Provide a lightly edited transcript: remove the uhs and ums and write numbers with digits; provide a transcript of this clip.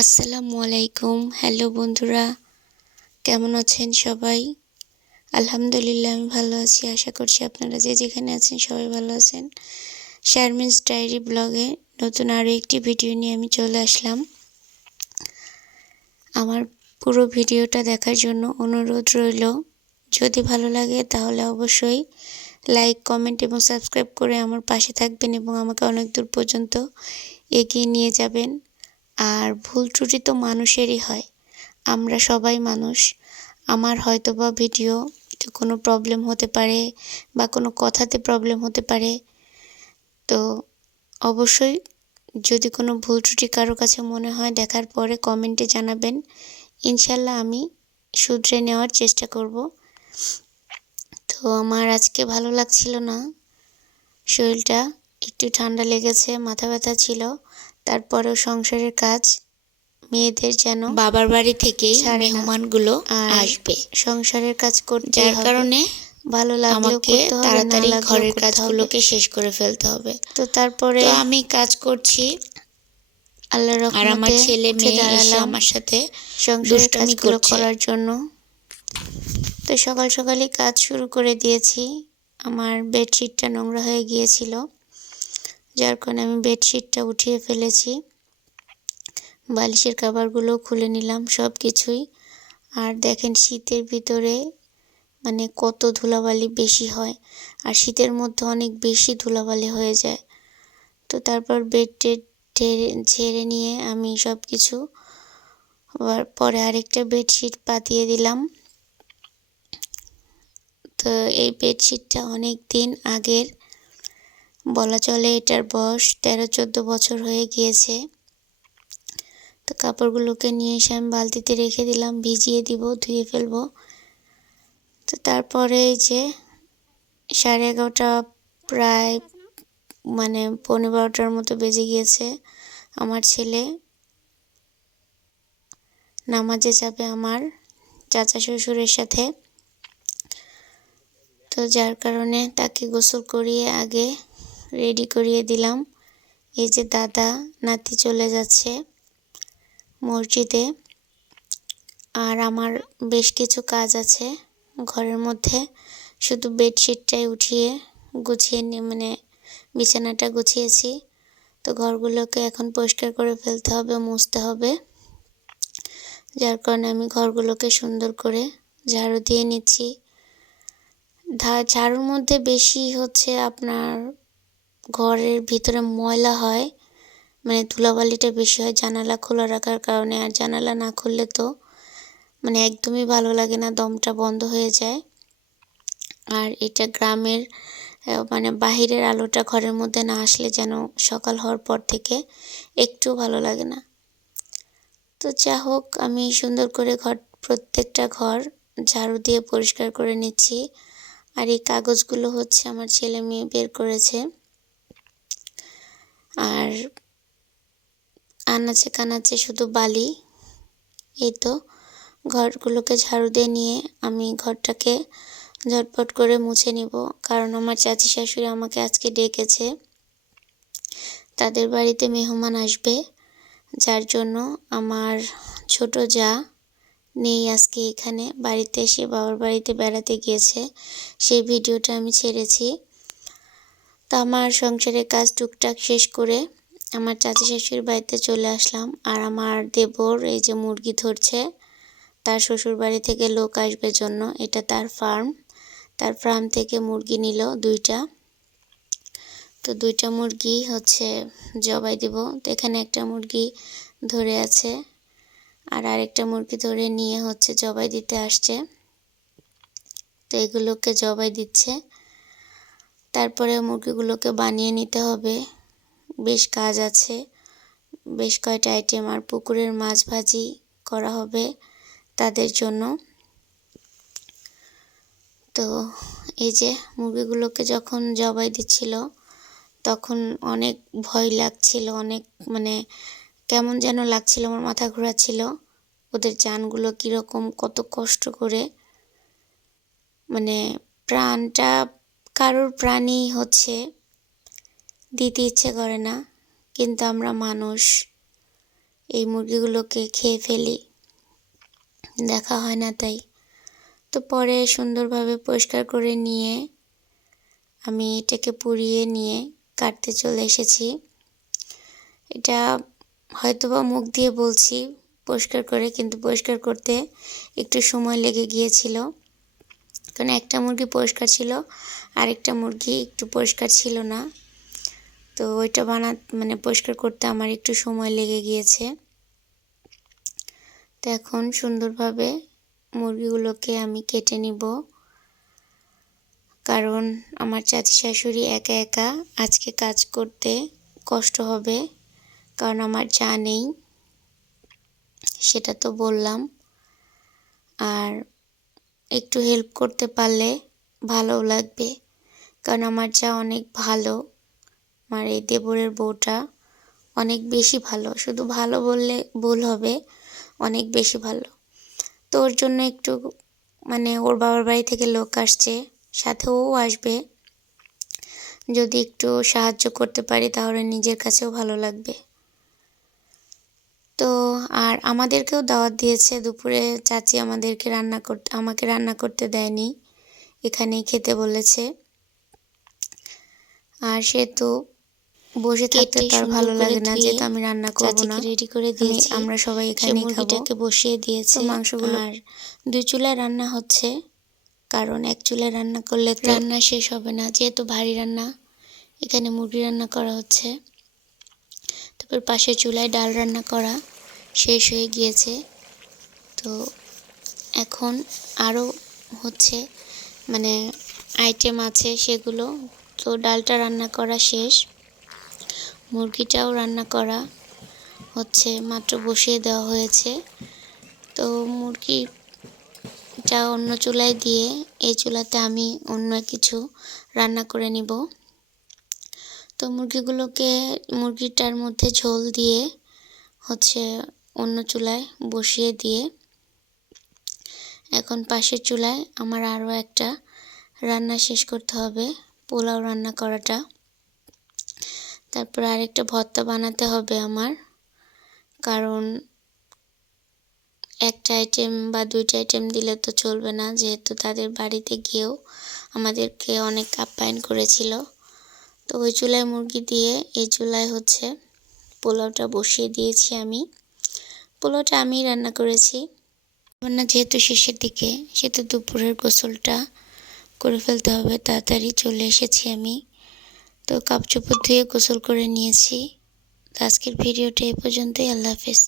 আসসালামু আলাইকুম। হ্যালো বন্ধুরা, কেমন আছেন সবাই? আলহামদুলিল্লাহ আমি ভালো আছি। আশা করছি আপনারা যে যেখানে আছেন সবাই ভালো আছেন। শারমিনস ডায়েরি ব্লগে নতুন আরও একটি ভিডিও নিয়ে আমি চলে আসলাম। আমার পুরো ভিডিওটা দেখার জন্য অনুরোধ রইল। যদি ভালো লাগে তাহলে অবশ্যই লাইক, কমেন্ট এবং সাবস্ক্রাইব করে আমার পাশে থাকবেন এবং আমাকে অনেক দূর পর্যন্ত এগিয়ে নিয়ে যাবেন। আর ভুল ত্রুটি তো মানুষেরই হয়, আমরা সবাই মানুষ। আমার হয়তোবা ভিডিওতে কোনো প্রবলেম হতে পারে বা কোনো কথাতে প্রবলেম হতে পারে, তো অবশ্যই যদি কোনো ভুল ত্রুটি কারো কাছে মনে হয় দেখার পরে কমেন্টে জানাবেন। ইনশাল্লাহ আমি শুধরে নেওয়ার চেষ্টা করব। তো আমার আজকে ভালো লাগছিল না, শরীরটা একটু ঠান্ডা লেগেছে, মাথা ব্যথা ছিল। তারপরেও সংসারের কাজ মেয়েদের যেন বাবার বাড়ি থেকেই ছাড়ে না, মেহমানগুলো আর আসবে, সংসারের কাজ করতে যার হবে। কারণে ভালো লাগলেও আমাকে করতে হবে, না তাড়াতাড়ি লাগলেও ঘরের করতে হবে। কাজগুলোকে শেষ করে ফেলতে হবে। তো তারপরে তো আমি কাজ করছি আল্লাহর আর আমার রহমতে ছেলে উঠে মেয়ে এসে দাঁড়ালাম আমার সাথে সংসারের দুষ্টুমি কাজগুলো করছে। করার জন্য। তো সকাল সকালই কাজ শুরু করে দিয়েছি। আমার বেডশিটটা নোংরা হয়ে গিয়েছিল, যার কারণে আমি বেডশিটটা উঠিয়ে ফেলেছি। বালিশের কভারগুলো খুলে নিলাম, সব কিছুই। আর দেখেন শীতের ভিতরে মানে কত ধুলাবালি বেশি হয়, আর শীতের মধ্যে অনেক বেশি ধুলাবালি হয়ে যায়। তো তারপর বেড টেড ঝেড়ে নিয়ে আমি সব কিছু আবার পরে আরেকটা বেডশিট পাতিয়ে দিলাম। তো এই বেডশিটটা অনেক দিন আগের, বলা চলে এটার বয়স 13-14 বছর হয়ে গিয়েছে। তো কাপড়গুলোকে নিয়ে এসে আমি বালতিতে রেখে দিলাম, ভিজিয়ে দিব, ধুয়ে ফেলবো। তো তারপরে এই যে 11:30 প্রায় মানে 11:15টার মতো বেজে গিয়েছে। আমার ছেলে নামাজে যাবে আমার চাচা শ্বশুরের সাথে। তো যার কারণে তাকে গোসল করিয়ে আগে রেডি করিয়ে দিলাম। এই যে দাদা নাতি চলে যাচ্ছে মসজিদে। আর আমার বেশ কিছু কাজ আছে ঘরের মধ্যে, শুধু বেডশিটটাই উঠিয়ে গুছিয়ে মানে বিছানাটা গুছিয়েছি। তো ঘরগুলোকে এখন পরিষ্কার করে ফেলতে হবে, মুছতে হবে। যার কারণে আমি ঘরগুলোকে সুন্দর করে ঝাড়ু দিয়ে নিচ্ছি। ঝাড়ুর মধ্যে বেশি হচ্ছে আপনার ঘরের ভিতরে ময়লা হয়, মানে ধুলাবালিটা বেশি হয় জানালা খোলা রাখার কারণে। আর জানালা না খুললে তো মানে একদমই ভালো লাগে না, দমটা বন্ধ হয়ে যায়। আর এটা গ্রামের মানে বাহিরের আলোটা ঘরের মধ্যে না আসলে যেন সকাল হওয়ার পর থেকে একটু ভালো লাগে না। তো যা হোক, আমি সুন্দর করে প্রত্যেকটা ঘর ঝাড়ু দিয়ে পরিষ্কার করে নিচ্ছি। আর এই কাগজগুলো হচ্ছে আমার ছেলে মেয়ে বের করেছে। আর আনাচে কানাচে শুধু বালি। এই তো ঘরগুলোকে ঝাড়ু দিয়ে নিয়ে আমি ঘরটাকে ঝটপট করে মুছে নিব, কারণ আমার চাচি শাশুড়ি আমাকে আজকে ডেকেছে, তাদের বাড়িতে মেহমান আসবে। যার জন্য আমার ছোট যা নেই আজকে এখানে, বাড়িতে এসে বাবার বাড়িতে বেড়াতে গিয়েছে, সেই ভিডিওটা আমি ছেড়েছি। তো আমার সংসারের কাজ টুকটাক শেষ করে আমার চাচি শাশুড়ির বাড়িতে চলে আসলাম। আর আমার দেবর এই যে মুরগি ধরছে, তার শ্বশুর বাড়ি থেকে লোক আসবে জন্য, এটা তার ফার্ম। তার ফার্ম থেকে মুরগি নিল 2টা। তো 2টা মুরগি হচ্ছে জবাই দিব। তো এখানে একটা মুরগি ধরে আছে আর আরেকটা মুরগি ধরে নিয়ে হচ্ছে জবাই দিতে আসছে। তো এগুলোকে জবাই দিচ্ছে, তারপরে মুরগিগুলোকে বানিয়ে নিতে হবে। বেশ কাজ আছে, বেশ কয়টা আইটেম। আর পুকুরের মাছ ভাজি করা হবে তাদের জন্য। তো এই যে মুরগিগুলোকে যখন জবাই দিচ্ছিল তখন অনেক ভয় লাগছিল, অনেক মানে কেমন যেন লাগছিল, আমার মাথা ঘোরাচ্ছিল। ওদের জানগুলো কীরকম, কত কষ্ট করে, মানে প্রাণটা কারোর প্রাণই হচ্ছে দিতে ইচ্ছে করে না, কিন্তু আমরা মানুষ, এই মুরগিগুলোকে খেয়ে ফেলি, দেখা হয় না তাই। তো পরে সুন্দরভাবে পরিষ্কার করে নিয়ে আমি এটাকে পুড়িয়ে নিয়ে কাটতে চলে এসেছি। এটা হয়তোবা মুখ দিয়ে বলছি পরিষ্কার করে, কিন্তু পরিষ্কার করতে একটু সময় লেগে গিয়েছিল, কারণ একটা মুরগি পরিষ্কার ছিল, আরেকটা মুরগি একটু পরিষ্কার ছিল না। তো ওইটা পরিষ্কার করতে আমার একটু সময় লেগে গিয়েছে। তো এখন সুন্দরভাবে মুরগিগুলোকে আমি কেটে নিব, কারণ আমার চাচি শাশুড়ি একা একা আজকে কাজ করতে কষ্ট হবে, কারণ আমার যা নেই, সেটা তো বললাম। আর একটু হেল্প করতে পারলে ভালোও লাগবে, কারণ আমার যা অনেক ভালো, আমার এই দেবরের বউটা অনেক বেশি ভালো, শুধু ভালো বললে ভুল হবে, অনেক বেশি ভালো। তো ওর জন্য একটু ওর বাবার বাড়ি থেকে লোক আসছে, সাথে ও আসবে। যদি একটু সাহায্য করতে পারি তাহলে নিজের কাছেও ভালো লাগবে। তো আর আমাদেরকেও দাওয়াত দিয়েছে দুপুরে, চাচি আমাকে রান্না করতে দেয়নি, এখানেই খেতে বলেছে। আর সে তো বসে থাকতে তার ভালো লাগে না, যেহেতু আমি রান্না করব না, রেডি করে দিয়েছি। আমরা সবাই এখানেই খাবো। মুরগিটাকে বসিয়ে দিয়েছে। তো মাংসগুলো আর 2 চুলায় রান্না হচ্ছে, কারণ 1 চুলায় রান্না করলে তো রান্না শেষ হবে না, যেহেতু ভারী রান্না। এখানে মুরগি রান্না করা হচ্ছে, তারপর পাশের চুলায় ডাল রান্না করা শেষ হয়ে গিয়েছে। তো এখন আরও হচ্ছে আইটেম আছে সেগুলো। তো ডালটা রান্না করা শেষ, মুরগিটাও রান্না করা হচ্ছে, মাত্র বসিয়ে দেওয়া হয়েছে। তো মুরগিটা অন্য চুলায় দিয়ে এই চুলাতে আমি অন্য কিছু রান্না করে নিব। তো মুরগিটার মধ্যে ঝোল দিয়ে হচ্ছে অন্য চুলায় বসিয়ে দিয়ে এখন পাশের চুলায় আমার আরও একটা রান্না শেষ করতে হবে, পোলাও রান্না করাটা। তারপর আরেকটা ভর্তা বানাতে হবে আমার, কারণ একটা আইটেম বা 2টা আইটেম দিলে তো চলবে না, যেহেতু তাদের বাড়িতে গিয়েও আমাদেরকে অনেক আপ্যায়ন করেছিল। তো ওই চুলায় মুরগি দিয়ে এই চুলায় হচ্ছে পোলাওটা বসিয়ে দিয়েছি আমি। পোলাওটা আমিই রান্না করেছি। রান্না যেহেতু শেষের দিকে, সেহেতু দুপুরের গোসলটা করে ফেলতে হবে, তাড়াতাড়ি চলে এসেছি আমি। তো কাপড় চোপড় ধুয়ে গোসল করে নিয়েছি। তো আজকের ভিডিওটা এই পর্যন্তই। আল্লাহ হাফেজ।